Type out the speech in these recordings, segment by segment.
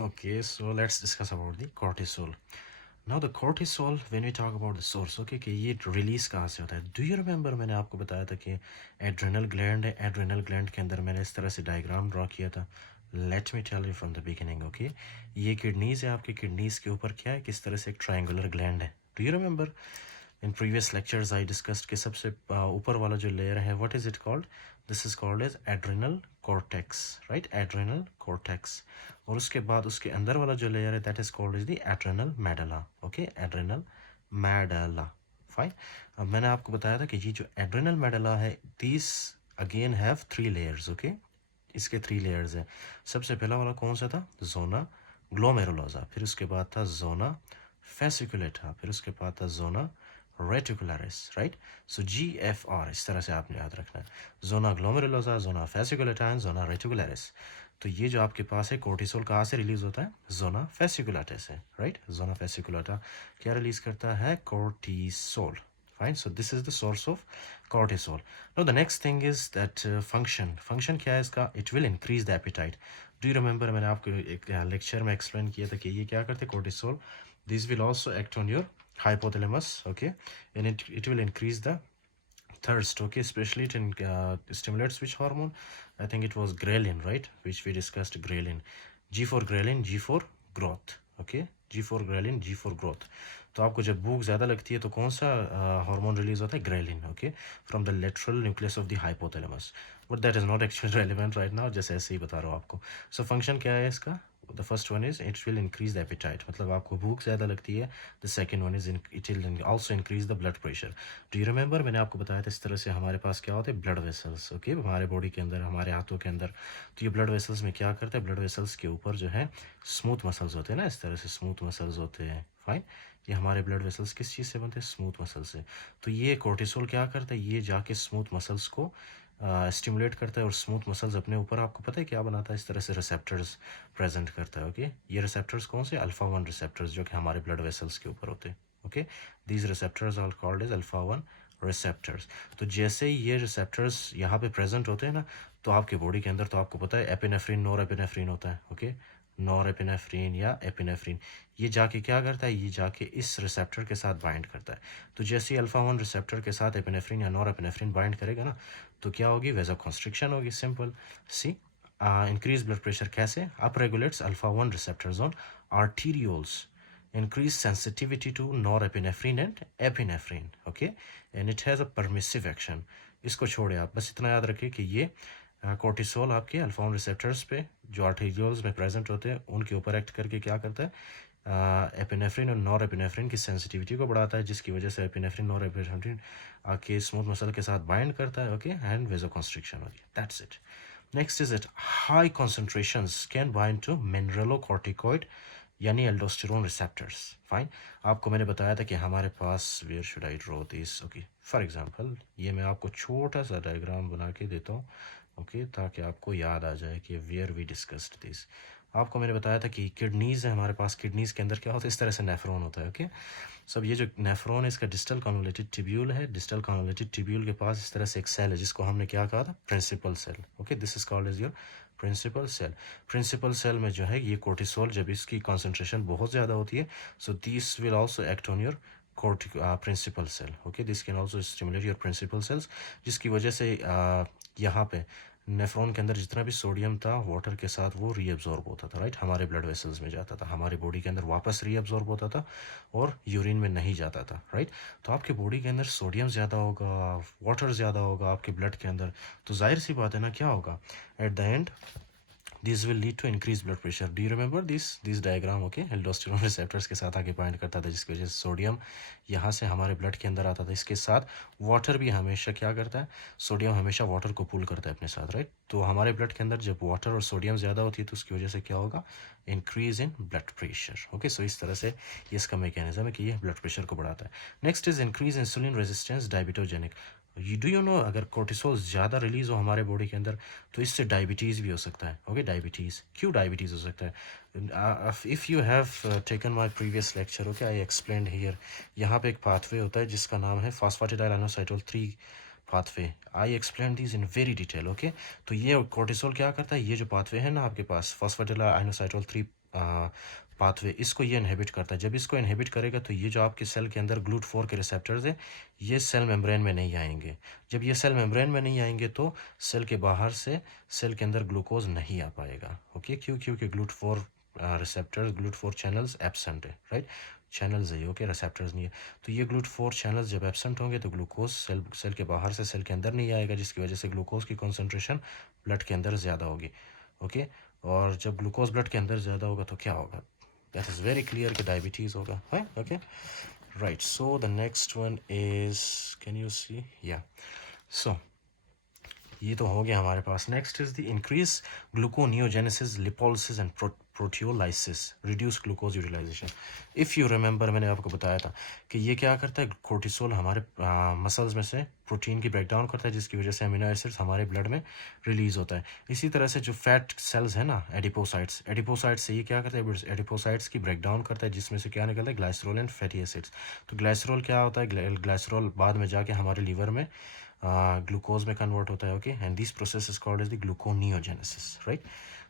Okay, so let's discuss about the cortisol. Now the cortisol, when we talk about the source, okay, कि ये release कहाँ से होता है? Do you remember मैंने आपको बताया था कि एड्रेनल ग्लैंड है, एड्रेनल ग्लैंड के अंदर मैंने इस तरह से डायग्राम ड्रॉ किया था. Let me tell you from the beginning, okay. ये किडनीज है, आपकी किडनीज के ऊपर क्या है, किस तरह से एक ट्रायंगुलर ग्लैंड है. Do you remember in previous lectures I discussed कि सबसे ऊपर वाला जो लेयर है, what is it called? This is called as adrenal cortex, right, adrenal cortex. और उसके बाद उसके अंदर वाला जो लेयर है, that is called is the adrenal medulla, okay, adrenal medulla. Fine. अब मैंने आपको बताया था कि ये जो एड्रेनल मेडला है, this again have three layers, okay. इसके थ्री लेयर्स हैं. सबसे पहला वाला कौन सा था? Zona glomerulosa. फिर उसके बाद था जोना फेसिकुलेटा. फिर उसके बाद था zona reticularis, right. So GFR इस तरह से आपने याद रखना है. Zona glomerulosa, zona fasciculata and zona reticularis. तो ये जो आपके पास है, कोर्टिसोल कहाँ से रिलीज होता है? जोना फेसिकुलाटा से, राइट. जोना फेसिकुलाटा क्या रिलीज करता है? Cortisol. Fine. So this is the source of cortisol. Now the next thing is that function. Function क्या है इसका? It will increase the appetite. Do you remember मैंने आपको एक लेक्चर में एक्सप्लेन किया था कि ये क्या करते हैं? cortisol. This will also act on your hypothalamus, okay, and it will increase the thirst, okay. Especially it stimulates which hormone? I think it was ghrelin, right, which we discussed. Ghrelin, G for ghrelin, G for growth, okay. G for ghrelin, G for growth. तो आपको जब भूख ज़्यादा लगती है तो कौन सा हार्मोन रिलीज होता है? Ghrelin, okay, from the lateral nucleus of the hypothalamus. But that is not actually relevant right now, जैसे ऐसे ही बता रहा हूँ आपको. सो फंक्शन क्या है इसका? The first one is it will increase the appetite, मतलब आपको भूख ज़्यादा लगती है. The second one is it will also increase the blood pressure. Do you remember मैंने आपको बताया था इस तरह से हमारे पास क्या होते हैं? ब्लड वेसल्स, ओके, हमारे बॉडी के अंदर, हमारे हाथों के अंदर. तो ये ब्लड वेसल्स में क्या करते हैं? ब्लड वेसल्स के ऊपर जो है स्मूथ मसल्स होते हैं ना, इस तरह से स्मूथ मसल्स होते हैं. फाइन. ये हमारे ब्लड वेसल्स किस चीज़ से बनते हैं? स्मूथ मसल से. तो ये कोर्टिसोल क्या करता है? ये जाके स्मूथ मसल्स को स्टिमुलेट करता है, और स्मूथ मसल्स अपने ऊपर आपको पता है क्या बनाता है? इस तरह से रिसेप्टर्स प्रेजेंट करता है, ओके. ये रिसेप्टर्स कौन से? अल्फा वन रिसेप्टर्स, जो कि हमारे ब्लड वेसल्स के ऊपर होते हैं, okay. These receptors are called as alpha one receptors. तो जैसे ही ये रिसेप्टर्स यहाँ पे प्रेजेंट होते हैं ना, तो आपके बॉडी के अंदर, तो आपको पता है एपिनेफ्रिन, नॉर एपिनेफ्रिन होता है, ओके. नॉर एपिनेफ्रिन या एपिनेफ्रिन, ये जाके क्या करता है? ये जाके इस रिसेप्टर के साथ बाइंड करता है. तो जैसे ही अल्फा वन रिसेप्टर के साथ एपिनेफ्रिन या नॉर एपिनेफ्रिन बाइंड करेगा ना, तो क्या होगी? वेसोकंस्ट्रिक्शन होगी, सिंपल सी. इंक्रीज ब्लड प्रेशर कैसे? Up regulates alpha one receptors on arterioles, increase sensitivity to norepinephrine and epinephrine, okay, and it has a permissive action. इसको छोड़े आप, बस इतना याद रखिए कि ये कोर्टिसोल आपके अल्फा वन रिसेप्टर्स पे जो आर्टेरियोल्स में प्रेजेंट होते हैं उनके ऊपर एक्ट करके क्या करता है? एपिनेफ्रिन और नॉर एपिनेफ्रिन की सेंसिटिविटी को बढ़ाता है, जिसकी वजह से एपिनेफ्रिन नॉर एपिनेफ्रिन आके स्मूथ मसल के साथ बाइंड करता है, ओके, एंड वेसोकंस्ट्रिक्शन होगी. That's it. Next is it high concentrations can bind to mineralocorticoid यानी एल्डोस्टेरोन रिसेप्टर्स. फाइन. आपको मैंने बताया था कि हमारे पास, where should I draw this, okay, for example ये मैं आपको छोटा सा डायग्राम बना के देता हूँ, ओके, ताकि आपको याद आ जाए कि वेयर वी डिस्कस्ड दिस. आपको मैंने बताया था कि किडनीज़ है हमारे पास, किडनीज़ के अंदर क्या होता है? इस तरह से नेफ्रॉन होता है, ओके. सब ये जो नेफ्रॉन है, इसका डिस्टल कन्वोलेटेड टिब्यूल है. डिस्टल कन्वोलेटेड टिब्यूल के पास इस तरह से एक सेल है जिसको हमने क्या कहा था? Principal cell, okay. This is called as your principal cell. Principal cell में जो है ये कोर्टिसोल, जब इसकी कॉन्सेंट्रेशन बहुत ज़्यादा होती है, so this will also act on your principal cell, okay. This can also stimulate your principal cells, जिसकी वजह से यहाँ पे नेफ्रॉन के अंदर जितना भी सोडियम था वाटर के साथ वो रीअब्जॉर्ब होता था, राइट, हमारे ब्लड वेसल्स में जाता था, हमारे बॉडी के अंदर वापस रीअब्जॉर्ब होता था और यूरिन में नहीं जाता था, राइट. तो आपके बॉडी के अंदर सोडियम ज़्यादा होगा, वाटर ज़्यादा होगा आपके ब्लड के अंदर, तो जाहिर सी बात है ना, क्या होगा at the end? This will lead to increase blood pressure. Do you remember this diagram, okay. Aldosterone receptors के साथ आगे बाइंड करता था, जिसकी वजह से सोडियम यहाँ से हमारे ब्लड के अंदर आता था. इसके साथ वाटर भी हमेशा क्या करता है? सोडियम हमेशा वाटर को पुल करता है अपने साथ, राइट. तो हमारे ब्लड के अंदर जब वाटर और सोडियम ज़्यादा होती है तो उसकी वजह से क्या होगा? Increase in blood pressure, okay. So इस तरह से ये इसका मैकेनिज्म है कि ये ब्लड प्रेशर को बढ़ाता है. Next is increase insulin resistance diabetogenic. Do you know, अगर कोर्टिसोल ज़्यादा रिलीज हो हमारे बॉडी के अंदर तो इससे डायबिटीज़ भी हो सकता है, ओके. डायबिटीज़, क्यों डायबिटीज़ हो सकता है? If you have taken my previous lecture, okay, I explained here. यहाँ पे एक पाथवे होता है जिसका नाम है फास्फाटिडाइलाइनोसाइटोल 3 pathway. I explain this in very detail, okay. तो ये कोर्टिसोल क्या करता है? ये जो पाथवे है ना आपके पास, फास्फाटिडाइलाइनोसाइटोल 3 पाथवे, इसको ये इनहिबिट करता है। जब इसको इनहिबिट करेगा तो ये जो आपके सेल के अंदर GLUT4 के रिसेप्टर्स है, ये सेल मेम्ब्रेन में नहीं आएंगे। जब ये सेल मेम्ब्रेन में नहीं आएंगे तो सेल के बाहर से सेल के अंदर ग्लूकोज नहीं आ पाएगा। ओके, क्योंकि GLUT4 receptors, GLUT4 channels absent है, राइट। चैनल्स है, ओके, रिसेप्टर्स नहीं है। तो ये GLUT4 चैनल्स जब एब्सेंट होंगे तो ग्लूकोज सेल के बाहर से सेल के अंदर नहीं आएगा, जिसकी वजह से ग्लूकोज की कॉन्सेंट्रेशन ब्लड के अंदर ज़्यादा होगी। ओके, और जब ग्लूकोज ब्लड के अंदर ज़्यादा होगा तो क्या होगा? दैट इज़ वेरी क्लियर कि डायबिटीज़ होगा, है। Okay, right. So the next one is, can you see, या, सो ये तो हो गया हमारे पास। Next is the increase gluconeogenesis, lipolysis and proteolysis, reduce glucose utilization. If you remember, मैंने आपको बताया था कि ये क्या करता है, कोर्टिसोल हमारे मसल्स में से प्रोटीन की ब्रेकडाउन करता है, जिसकी वजह से अमीनो एसिड्स हमारे ब्लड में रिलीज होता है। इसी तरह से जो फैट सेल्स है ना, एडिपोसाइट्स, एडिपोसाइट्स से ये क्या करता है, एडिपोसाइट्स की ब्रेकडाउन करता है, जिसमें से क्या निकलता है, ग्लाइसरोल एंड फैटी एसिड्स। तो ग्लाइसरोल क्या होता है, ग्लाइसरोल बाद में जाके हमारे लीवर में ग्लूकोज में कन्वर्ट होता है। Okay, and this process is called as the gluconeogenesis, right.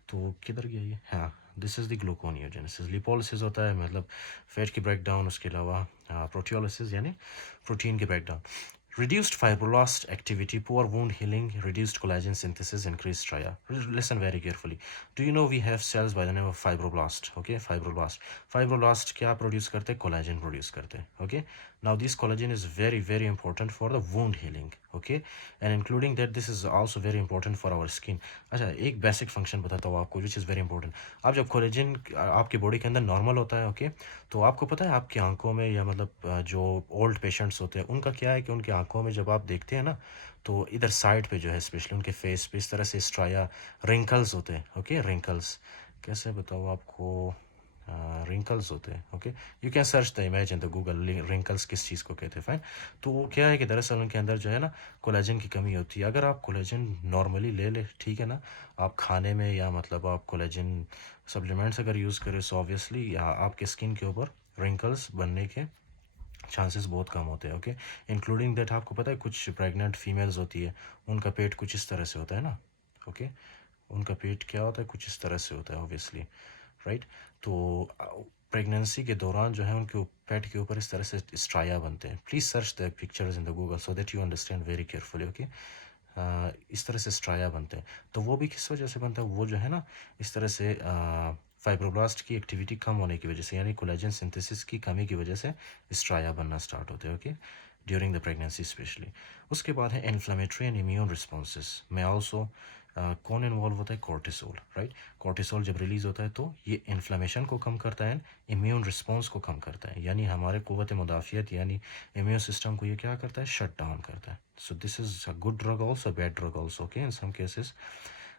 तो किधर गया ये, हाँ, this is the gluconeogenesis. Lipolysis होता है मतलब फैट की ब्रेकडाउन, उसके अलावा प्रोटियोलिसिस यानी प्रोटीन की breakdown. Reduced fibroblast activity, poor wound healing, reduced collagen synthesis, increased stria. Listen very carefully. Do you know we have cells by the name of fibroblast? Okay, fibroblast. Fibroblast क्या produce करते हैं? Collagen produce करते हैं. Okay. Now this collagen is very very important for the wound healing. Okay, and including that this is also very important for our skin. अच्छा, एक basic function बताता हूँ आपको, विच इज़ वेरी इंपॉर्टेंट। आप जब collagen आपकी body के अंदर नॉर्मल होता है, ओके, तो आपको पता है आपकी आंखों में, या मतलब जो ओल्ड पेशेंट्स होते हैं उनका क्या है कि उनकी आंखों में जब आप देखते हैं ना, तो इधर साइड पे जो है, स्पेशली उनके फेस पे इस तरह से स्ट्राया, रिंकल्स होते हैं। ओके, रिंकल्स कैसे बताऊँ आपको, रिंकल्स होते हैं। Okay, you can search the image in the Google, wrinkles किस चीज़ को कहते हैं, फाइन। तो वो क्या है कि दरअसल उनके अंदर जो है ना, कोलेजन की कमी होती है। अगर आप कोलेजन नॉर्मली ले ले, ठीक है ना, आप खाने में, या मतलब आप कोलेजन सप्लीमेंट्स अगर यूज़ करें, सो ऑब्वियसली आपके स्किन के ऊपर रिंकल्स बनने के चांसेस बहुत कम होते हैं। ओके, इंक्लूडिंग दैट आपको पता है कुछ प्रेग्नेंट फीमेल्स होती है, उनका पेट कुछ इस तरह से होता है ना। ओके, उनका पेट क्या होता है, कुछ इस तरह से होता है ऑब्वियसली, राइट। तो प्रेगनेंसी के दौरान जो है उनके पेट के ऊपर इस तरह से स्ट्राया बनते हैं। Please search the pictures in the Google so that you understand very carefully. Okay, इस तरह से स्ट्राया बनते हैं। तो वो भी किस वजह से बनता है, वो जो है ना, इस तरह से फाइब्रोब्लास्ट की एक्टिविटी कम होने की वजह से, यानी कोलेजन सिंथेसिस की कमी की वजह से स्ट्राया बनना स्टार्ट होते हैं। Okay, during the pregnancy specially. उसके बाद है इन्फ्लेमेटरी एंड इम्यून रिस्पॉन्सेस में ऑल्सो कौन इन्वॉल्व होता है, कोर्टिसोल, राइट। कोर्टिसोल जब रिलीज होता है तो ये इन्फ्लेमेशन को कम करता है, इम्यून रिस्पॉन्स को कम करता है, यानी हमारे क़ुव्वत मुदाफ़ियत यानी इम्यून सिस्टम को ये क्या करता है, शट डाउन करता है। So this is a good drug also, bad drug also, okay, in some cases.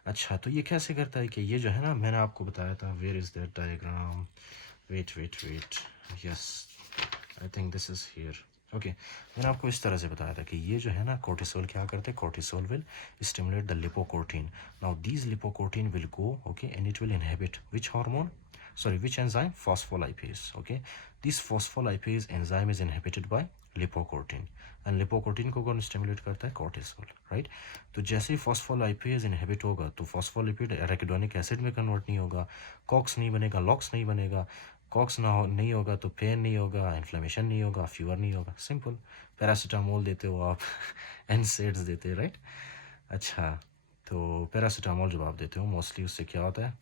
अच्छा, तो ये कैसे करता है कि ये जो है ना, मैंने आपको बताया था, where is that diagram, wait wait wait, yes, I think this is here. Okay, मैंने आपको इस तरह से बताया था कि ये जो है ना, कोर्टिसोल क्या करते हैं, cortisol will stimulate the lipocortin. Now these lipocortin will go, okay, and it will inhibit which hormone, sorry, which enzyme, phospholipase. Okay, this phospholipase enzyme is inhibited by lipocortin, and lipocortin को कौन stimulate करता है, cortisol, right. तो जैसे ही phospholipase inhibit होगा तो phospholipid arachidonic acid में convert नहीं होगा, कॉक्स नहीं बनेगा, लॉक्स नहीं बनेगा, कॉक्स नहीं होगा तो पेन नहीं होगा, इन्फ्लेमेशन नहीं होगा, फीवर नहीं होगा, सिंपल। पैरासीटामोल देते हो आप एनसेड्स देते हैं, राइट। अच्छा, तो पैरासीटामोल जब आप देते हो मोस्टली उससे क्या होता है,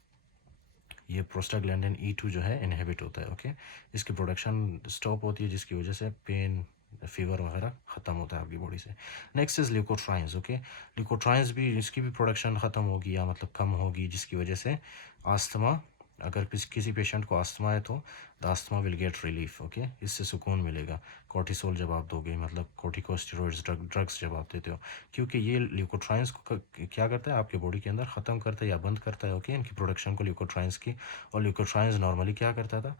ये प्रोस्टाग्लैंडिन E2 जो है इनहिबिट होता है। ओके, इसकी प्रोडक्शन स्टॉप होती है, जिसकी वजह से पेन, फीवर वगैरह ख़त्म होता है आपकी बॉडी से। Next is leukotrienes. Okay, leukotrienes भी, इसकी भी प्रोडक्शन ख़त्म होगी या मतलब कम होगी, जिसकी वजह से आस्थमा, अगर किसी पेशेंट को आस्थमा है तो the asthma will get relief. Okay, इससे सुकून मिलेगा कोर्टिसोल जब आप दोगे, मतलब कोर्टिकोस्टेरॉइड्स ड्रग्स जब आप देते हो, क्योंकि ये ल्यूकोट्राइन्स को क्या करता है, आपके बॉडी के अंदर ख़त्म करता है या बंद करता है। ओके, इनकी प्रोडक्शन को, ल्यूकोट्राइन्स की। और ल्यूकोट्राइन्स नॉर्मली क्या करता था,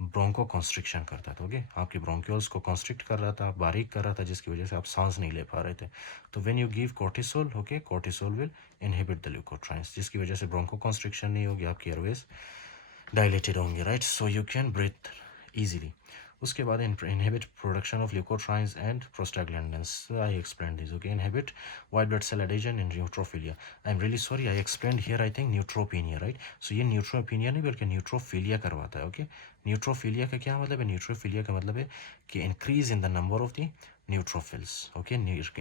ब्रोंको कॉन्स्ट्रिक्शन करता था। ओके, आपकी ब्रोंक्यूल्स को कॉन्स्ट्रिक्ट कर रहा था, बारीक कर रहा था, जिसकी वजह से आप सांस नहीं ले पा रहे थे। तो when you give cortisol, okay, cortisol will inhibit the leukotrienes, जिसकी वजह से ब्रोंको कॉन्स्ट्रिक्शन नहीं होगी, आपकी एयरवेज डायलेटेड होंगे, right, so you can breathe easily. उसके बाद inhibit production of leukotrienes and prostaglandins. I explained these. Okay, inhibit white blood cell adhesion in neutrophilia. I'm really sorry, I explained here I think neutropenia, right? So ये neutropenia नहीं बल्कि neutrophilia करवाता है. Okay, neutrophilia का क्या मतलब है? Neutrophilia का मतलब है कि increase in the number of the neutrophils. Okay,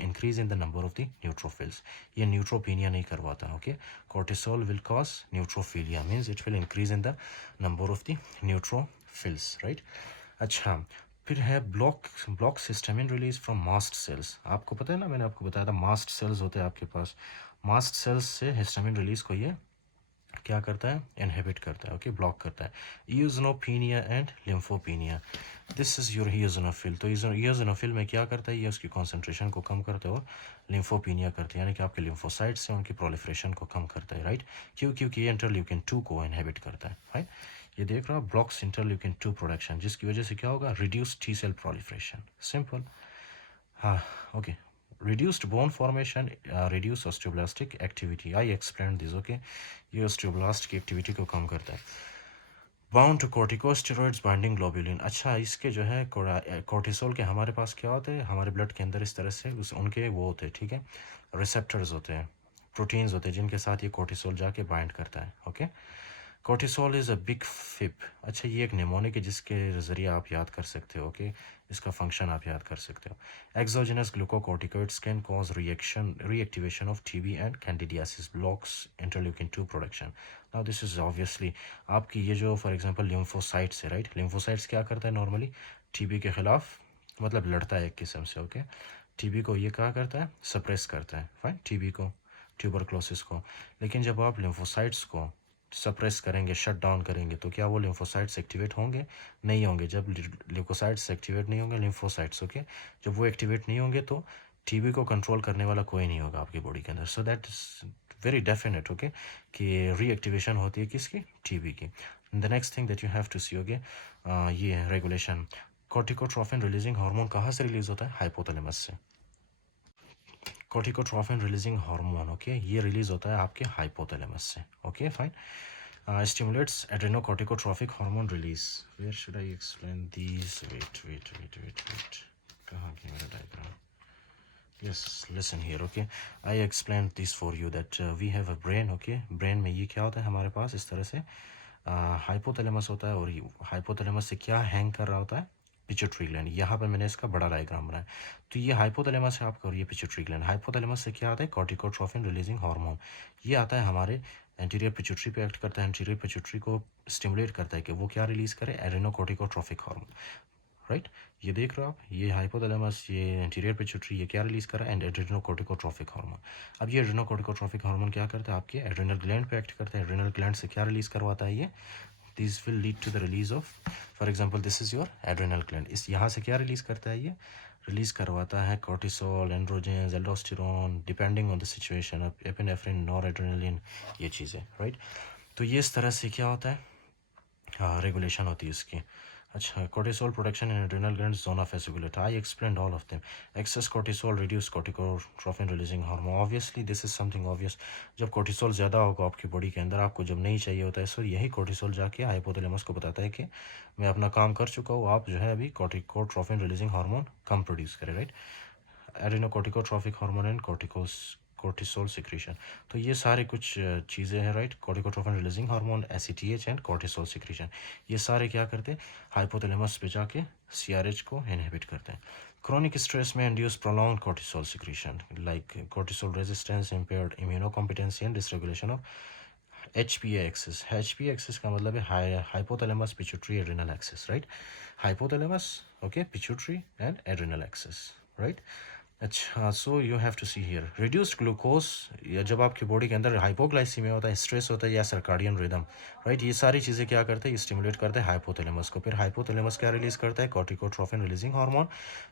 increase in the number of the neutrophils. ये neutropenia नहीं करवाता. Okay, cortisol will cause neutrophilia, means it will increase in the number of the neutrophils, right? अच्छा, फिर है block histamine release from mast cells. आपको पता है ना, मैंने आपको बताया था मास्ट सेल्स होते हैं आपके पास. मास्ट सेल्स से हिस्टामिन रिलीज को ये क्या करता है? इनहिबिट करता है. ओके, ब्लॉक करता है. इयोजिनोफिलिया एंड लिम्फोपीनिया, दिस इज योर इयोजिनोफिल. तो इयोजिनोफिल में क्या करता है? ये उसकी कॉन्सेंट्रेशन को कम करता है और लिम्फोपीनिया करते हैं, यानी कि आपके लिम्फोसाइट्स से उनकी प्रोलिफरेशन को कम करता है, राइट? क्योंकि ये इंटरल्यूकिन 2 को इनहिबिट करता है, राइट? ये देख रहा, ब्लॉक्स इंटरल्यूकिन 2 प्रोडक्शन, जिसकी वजह से क्या होगा? Reduce T cell proliferation. Simple. हाँ, okay. Reduced bone formation, reduce osteoblastic activity. I explained this. Okay, ये osteoblast की एक्टिविटी को कम करता है. Bound to corticosteroids binding globulin. अच्छा, इसके जो है कॉर्टिसोल के हमारे पास क्या होते हैं? हमारे ब्लड के अंदर इस तरह से उनके वो होते हैं, ठीक है, रिसेप्टर्स होते हैं, प्रोटीन्स होते हैं, जिनके साथ ये कॉर्टिसोल जाके बाइंड करता है. Okay, cortisol is a big फिप. अच्छा, ये एक निमोनिक है जिसके ज़रिए आप याद कर सकते हो. ओके, इसका फंक्शन आप याद कर सकते हो. Exogenous glucocorticoids can cause reactivation of TB and candidiasis, blocks interleukin 2 production. Now this is obviously आपकी ये जो फॉर एग्जांपल लिम्फोसाइट्स है, राइट? लिम्फोसाइट्स क्या करता है नॉर्मली? टीबी के खिलाफ मतलब लड़ता है एक किस्म से. ओके, टीबी को ये क्या करता है? सप्रेस करता है, फाइन, टीबी को, ट्यूबरक्लोसिस को. लेकिन जब आप लिम्फोसाइट्स को सप्रेस करेंगे, शट डाउन करेंगे, तो क्या वो लिम्फोसाइट्स एक्टिवेट होंगे? नहीं होंगे. जब ल्यूकोसाइट्स एक्टिवेट नहीं होंगे, लिम्फोसाइट्स, ओके, जब वो एक्टिवेट नहीं होंगे तो टीबी को कंट्रोल करने वाला कोई नहीं होगा आपकी बॉडी के अंदर. So that is very definite, okay, कि रीएक्टिवेशन होती है किसकी? टीबी की. The next thing that you have to see, okay, ये रेगुलेशन. कॉर्टिकोट्रोफिन रिलीजिंग हार्मोन कहाँ से रिलीज होता है? हाइपोथैलेमस से. कॉर्टिकोट्रोफिन रिलीजिंग हार्मोन, ओके, ये रिलीज होता है आपके हाइपोथैलेमस से. Okay, fine. Stimulates adrenocorticotropic hormone release. Where should I explain these? Wait. कहाँ गया मेरा diagram? Yes, listen here, okay. I explained this for you that we have a brain, okay. Brain में ये क्या होता है हमारे पास? इस तरह से हाइपोथैलेमस होता है, और हाइपोथैलेमस से क्या हैंग कर रहा होता है? Pituitary gland. यहाँ पर मैंने इसका बड़ा डायग्राम बनाया. तो ये हाइपोथैलेमस है आपका, और ये पिट्यूटरी ग्लैंड. हाइपोथैलेमस से क्या आता है? कॉर्टिकोट्रोफिन रिलीजिंग हार्मोन. ये आता है हमारे एंटीरियर पिट्यूटरी पे एक्ट करता है. एंटीरियर पिट्यूटरी को स्टिमुलेट करता है कि वो क्या रिलीज करे? एड्रेनोकॉर्टिकोट्रोफिक हार्मोन, राइट? ये देख रहे हो आप, ये हाइपोथैलेमस, ये एंटीरियर पिट्यूटरी, ये क्या रिलीज कर रहा है? एड्रेनोकॉर्टिकोट्रोफिक हार्मोन. अब ये एड्रेनोकॉर्टिकोट्रोफिक हार्मोन क्या करता है? आपके एड्रेनल ग्लैंड पे एक्ट करता है. एड्रेनल ग्लैंड से क्या रिलीज करवाता है? ये this will lead to the release of, for example this is your adrenal gland. इस यहाँ से क्या रिलीज करता है? ये रिलीज करवाता है cortisol, androgens, aldosterone, depending on the situation, epinephrine, noradrenaline, ये चीज़ें, राइट? तो ये इस तरह से क्या होता है? हाँ, रेगुलेशन होती है इसकी. अच्छा, cortisol production in adrenal glands, zona fasciculata. I explained all of them. Excess cortisol reduce corticotrophin releasing hormone. Obviously this is something obvious. जब cortisol ज़्यादा होगा आपकी बॉडी के अंदर, आपको जब नहीं चाहिए होता है, सो यही cortisol जाके हाइपोथैलेमस को बताता है कि मैं अपना काम कर चुका हूँ, आप जो है अभी corticotrophin releasing hormone कम प्रोड्यूस करें, right? Adrenocorticotrophic hormone and cortisol secretion. तो ये सारे कुछ चीज़ें हैं, right? Corticotrophin releasing hormone, ACTH and cortisol secretion, ये सारे क्या करते हैं? हाइपोथैलेमस पे जाके सीआरएच को इनहिबिट करते हैं. क्रोनिक स्ट्रेस में induce prolong cortisol secretion, like cortisol resistance, impaired immunocompetency and dysregulation of HPA axis. HPA axis का मतलब है hypothalamus pituitary adrenal axis, right? Hypothalamus, okay, pituitary and adrenal axis, right? अच्छा, so you have to see here reduced glucose, या जब आपकी body के अंदर hypoglycaemia होता है, स्ट्रेस होता है, या सर्काडियन रिदम, राइट? ये सारी चीज़ें क्या करते हैं? स्टिमुलेट करते हैं हाइपोथैलेमस को. फिर हाइपोथैलेमस क्या रिलीज करता है? कॉर्टिकोट्रोफिन रिलीजिंग हार्मोन.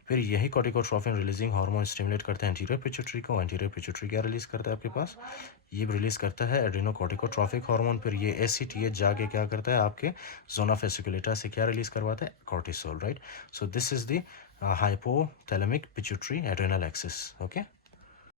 फिर यही कॉर्टिकोट्रोफिन रिलीजिंग हार्मोन स्टिमुलेट करते हैं एंटीरियर पिट्यूटरी को. एंटीरियर पिट्यूटरी क्या रिलीज करता है आपके पास? ये रिलीज करता है एड्रेनोकॉर्टिकोट्रोफिक हार्मोन. फिर ये एसीटीएच जाके क्या करता है? आपके जोना फेसिकुलेटा से क्या रिलीज करवाता है? Cortisol, right? So this is the hypothalamic pituitary adrenal axis, okay.